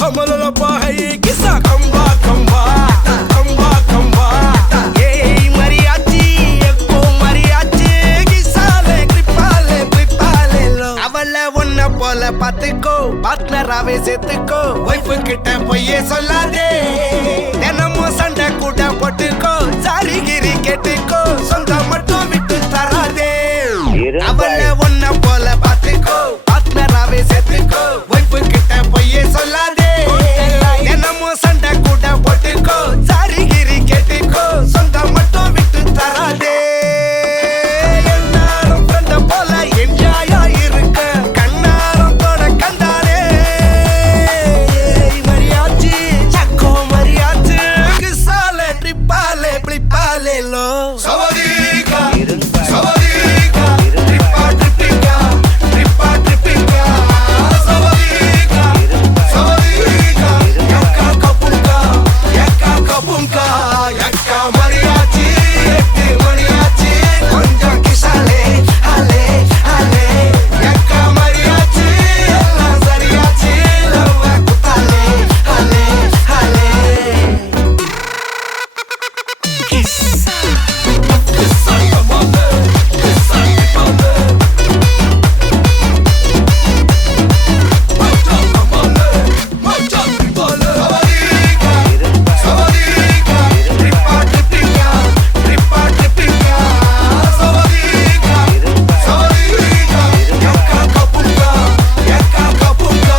कमल पाही किसा खंबा खंबा खंबा खंबा ये मरियाची एको मरियाची किसाले क्रिपाले लो அவள ஒன்ன போல பாத்துக்கோ பார்ட்னராவே சேர்த்துக்கோ வைஃப் கிட்ட போயே சொல்லாதே தினமும் சண்டை கூட போட்டுக்கோ சாரி கிரி கேட்டுக்கோ சொந்தம் மட்டும் விட்டு தராதே அவள ஒன்ன போல பாத்துக்கோ பார்ட்னராவே சேர்த்துக்கோ வைஃப் கிட்ட போயே சொல்லாதே தினமும் சண்டை கூட போட்டுக்கோ சாரி கிரி கேட்டுக்கோ சொந்தம் மட்டும் விட்டு தராதே என்னாலும் ஃப்ரெண்ட போல என்ஜாயா இருக்க கண்ணாரம் தொட கண்டாரே மரியாச்சி சக்கோ மரியாச்சி கிசாலே ட்ரிப்பாலே பிளிப்பாலே லோ சவதீகா சவதீகா ட்ரிப்பா ட்ரிப்பிங்கா ட்ரிப்பா ட்ரிப்பிங்கா சவதீகா சவதீகா யக்கா கபுங்கா யக்கா மரியாச்சி எட்டு மணியாச்சி கொஞ்சம் கிசாலே ஹலே ஹலே யக்கா மரியாச்சி எல்லாம் சரியாச்சி லவ்வ குத்தாலே ஹலே ஹலே கிசா கிசா கமாலே கிசா கமாலே மச்சா கமாலே மச்சா கமாலே சவதீகா ட்ரிப்பா ட்ரிப்பிங்கா ட்ரிப்பா ட்ரிப்பிங்கா சவதீகா யக்கா கபுங்கா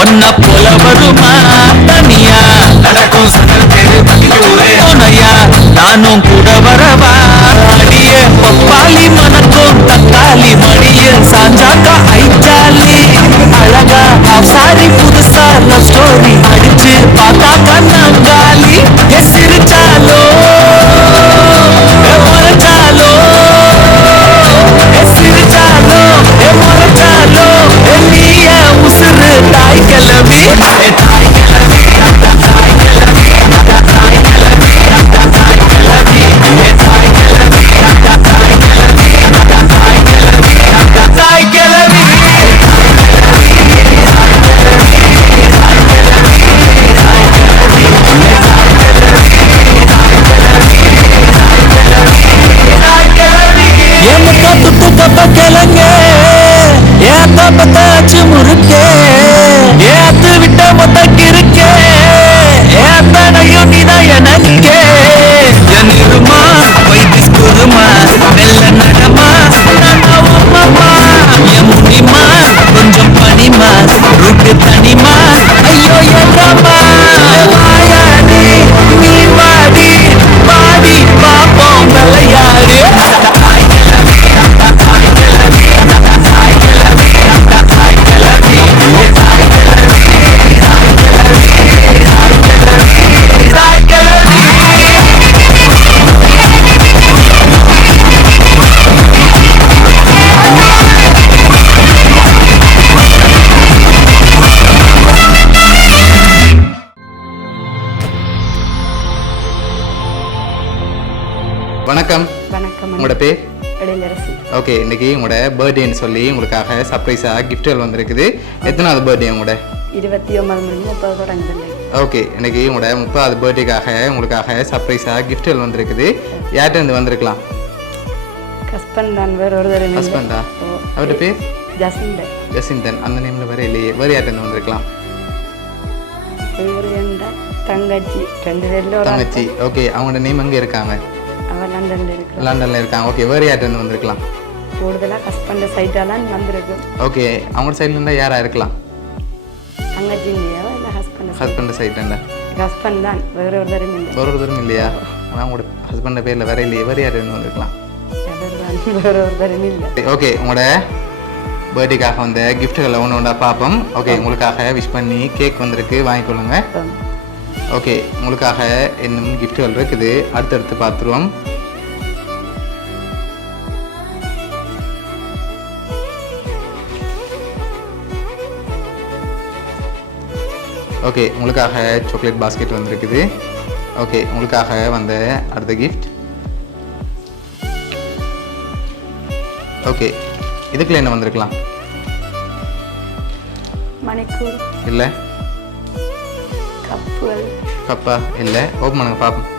ஒன்ன போல வருமா தனியா நடக்கும் சகல் தெரு தனியா நானும் கூட வரவா அடிய பப்பாளி மனக்கும் தக்காளி மடிய சாஞ்சாக்கா ஐச்சாலி அழகா சாரி புதுசா லவ் ஸ்டோரி அடிச்சு பார்த்தாக்கா நங்காலி சிரிச்சாலோ முறைச்சாலோ சிரிச்சாலோ முறைச்சாலோ நீய உசுறு தாய் கிளவி தாய் கிளவி தாய் கிளவி தாய் கிளவி தாய் கிளவி வணக்கம். உங்களோட பேர்? இடையிலரசி. ஓகே, இன்னைக்கு உங்களோட பர்த்டேன்னு சொல்லி உங்களுக்காக சர்ப்ரைஸாக கிஃப்ட்கள் வந்திருக்குது. எத்தனாவது பர்த்டே உங்களோட? 29 தொடங்குது. ஓகே, இன்னைக்கு உங்களோட 30வது பர்த்டேக்காக உங்களுக்காக சர்ப்ரைஸாக கிஃப்ட்கள் வந்திருக்குது. யார்கிட்ட இருந்து வந்திருக்கலாம்? ஹஸ்பண்ட் தான், வேற ஒரு தடவை. ஹஸ்பண்டா? அவர்கிட்ட பேர்? ஜசிந்தன். ஜசிந்தன். அந்த நேமில் வேற இல்லையே, வேறு யார்கிட்ட இருந்து வந்திருக்கலாம்? வேறு என்ன? தங்கச்சி. 2 பேர்ல ஒரு தங்கச்சி. ஓகே, அவங்களோட நேம் எங்கே இருக்காங்க? அவன் லண்டன்ல இருக்கு. லண்டனில் இருக்காங்க. ஓகே, வேறு யார்கிட்ட இருந்து வந்திருக்கலாம்? கூடுதலாக ஹஸ்பண்ட் சைட்டாலாம் வந்திருக்கு. ஓகே, அவங்களோட சைட்ல இருந்தால் யாராக இருக்கலாம்? தங்கச்சி இல்லையா, இல்லை ஹஸ்பண்ட்? ஹஸ்பண்ட் சைட்ல ஹஸ்பண்ட் தான், வேற ஒரு தடவை இல்லை. ஒரு தரம் இல்லையா? ஆனால் உங்களோட ஹஸ்பண்ட் பேரில் வேற இல்லையே, வேறு யார்கிட்ட இருந்து வந்திருக்கலாம்? வேற ஒரு தடவை இல்லை. ஓகே, உங்களோட பர்த்டேக்காக வந்த கிஃப்ட்டுகளை ஒன்று ஒன்றா பார்ப்போம். ஓகே, உங்களுக்காக விஷ் பண்ணி கேக் வந்திருக்கு, வாங்கிக்கொள்ளுங்க. ஓகே, உங்களுக்காக இன்னும் கிஃப்ட்டுகள் இருக்குது, அடுத்தடுத்து பார்த்துருவோம். ஓகே, உங்களுக்காக சாக்லேட் பாஸ்கெட் வந்திருக்குது. ஓகே, உங்களுக்காக வந்த அடுத்த கிஃப்ட். ஓகே, இதுக்குள்ள என்ன வந்திருக்கலாம்? மணிக்கூர் இல்லை. கப்புகள். கப்பா? இல்லை. ஓப்பன் பண்ணுங்க பார்ப்போம்.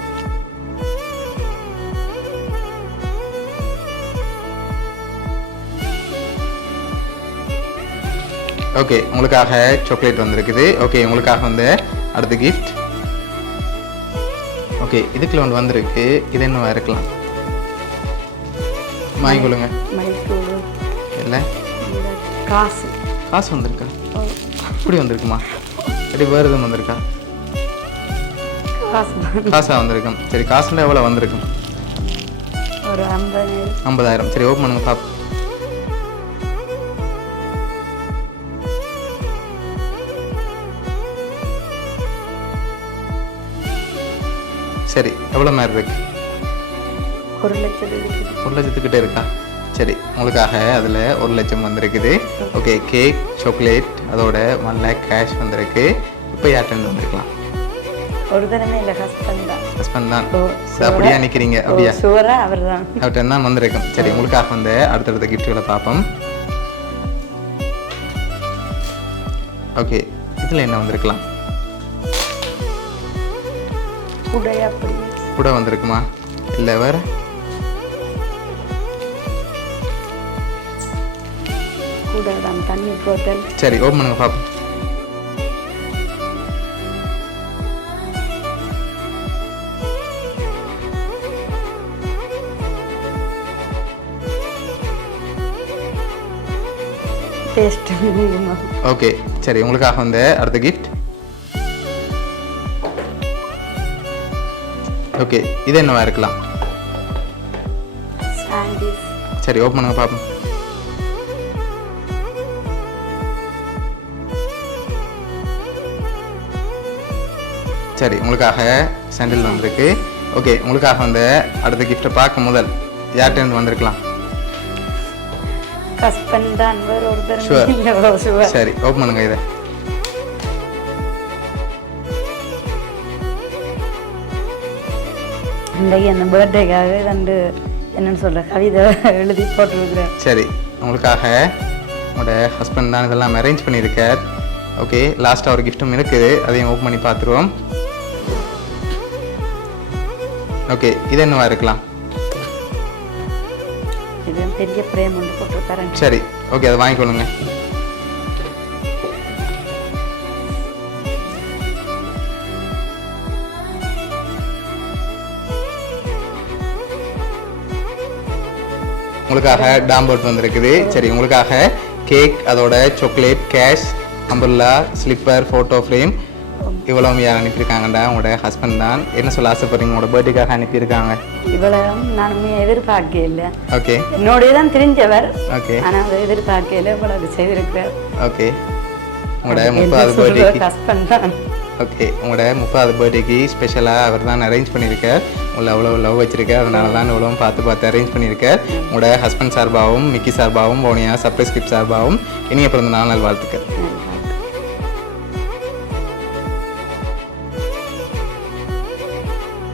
ஓகே, உங்களுக்காக சாக்லேட் வந்திருக்குது. ஓகே, உங்களுக்காக வந்து அடுத்த கிஃப்ட். ஓகே, இதுக்குள்ள ஒன்று வந்திருக்கு, இது என்ன இருக்கலாம்? வாங்கிக்கொள்ளுங்க. மணிக்கூர். இல்லை. காசு. காசு வந்திருக்கா? இப்படி வந்திருக்குமா? அப்படி வேறு எதுவும் வந்திருக்கா? காசா வந்திருக்கும். சரி, காசுல எவ்வளோ வந்திருக்கும்? ஒரு 50,000. சரி, ஓப்பன் பண்ணுங்க பாப்போம். சரி, எவ்வளோ மாதிரி இருக்கு? 1 லட்சத்துக்கிட்ட இருக்கா? சரி, உங்களுக்காக அதில் 1 லட்சம் வந்திருக்குது. ஓகே, கேக், சாக்லேட், அதோட 1 lakh கேஷ் வந்திருக்கு. இப்போ யார்கிட்ட வந்திருக்கலாம்? ஒரு தடவை இல்லை, ஹஸ்பண்ட் தான். ஹஸ்பண்ட் தான். அப்படியா நிற்கிறீங்க? அப்படியா? ஷுவரா அவர் தான். அவர்கிட்ட தான் வந்திருக்கும். சரி, உங்களுக்காக வந்து அடுத்தடுத்த கிஃப்ட்டுகளை பார்ப்போம். ஓகே, இதில் என்ன வந்திருக்கலாம்? கூட வந்திருக்குமா? இல்லை, வேறு? தண்ணி போட்டல். சரி, ஓப்பன் பண்ணுங்க பாப்போம். ஓகே, சரி, உங்களுக்காக வந்து அடுத்த கிஃப்ட். ஓகே, இது என்னவா இருக்கலாம்? சரி, ஓப்பன் பண்ணுங்க பாப்போம். சரி, உங்களுக்காக சாண்டில் வந்திருக்கு. ஓகே, உங்களுக்காக வந்து அடுத்த கிஃப்ட்டை பார்க்க முதல் யார்கிட்ட இருந்து வந்திருக்கலாம்? சரி, ஓப்பன் பண்ணுங்க இதை. அந்த பர்த்டேக்காக என்னன்னு சொல்ற கவிதை எழுதி போட்டுருக்கிறேன். சரி, உங்களுக்காக உங்களோட ஹஸ்பண்ட் தான் இதெல்லாம் அரேஞ்ச் பண்ணியிருக்கார். ஓகே, லாஸ்ட்டாக ஒரு கிஃப்ட்டும் இருக்குது, அதையும் ஓப்பன் பண்ணி பார்த்துருவோம். ஓகே, இது என்னவா இருக்கலாம்? இது பெரிய பிரேம் ஒன்று போட்டுருக்காரு. சரி, ஓகே, அதை வாங்கிக்கொள்ளுங்க. உங்களுக்காக டாம்போட் வந்திருக்குது. சரி, உங்களுக்காக கேக், அதோட chocolate, cash, umbrella, slipper, photo frame, இவ்வளவு யார் அனுப்பியிருக்காங்கடா? உங்களோட ஹஸ்பண்ட் தான். என்ன சொல்ல ஆசைப்படுறீங்க? உங்களோட பர்த்டேக்காக அனுப்பியிருக்காங்க. இவ்வளவு நானுமே எதிர்பார்க்க இல்லை. ஓகே, என்னோடய தான் தெரிஞ்சவர். ஓகே, ஆனால் எதிர்பார்க்க இல்லை, இவ்வளவு செய்திருக்கிறார். ஓகே, உங்களோட 30வது பர்த்டேக்கு ஹஸ்பண்ட் தான். ஓகே, உங்களோட 30வது பர்த்டேக்கு ஸ்பெஷலாக அவர் தான் அரேஞ்ச் பண்ணியிருக்கார். உங்களை அவ்வளோ லவ் வச்சிருக்கார், அதனால தான் இவ்வளோ பார்த்து அரேஞ்ச் பண்ணியிருக்கார். உங்களோட ஹஸ்பண்ட் சார்பாகவும், மிக்கி சார்பாகவும், போனியா சர்ப்ரைஸ் கிஃப்ட் சார்பாகவும் இனிய பிறந்த நாள் வாழ்த்துக்கள்.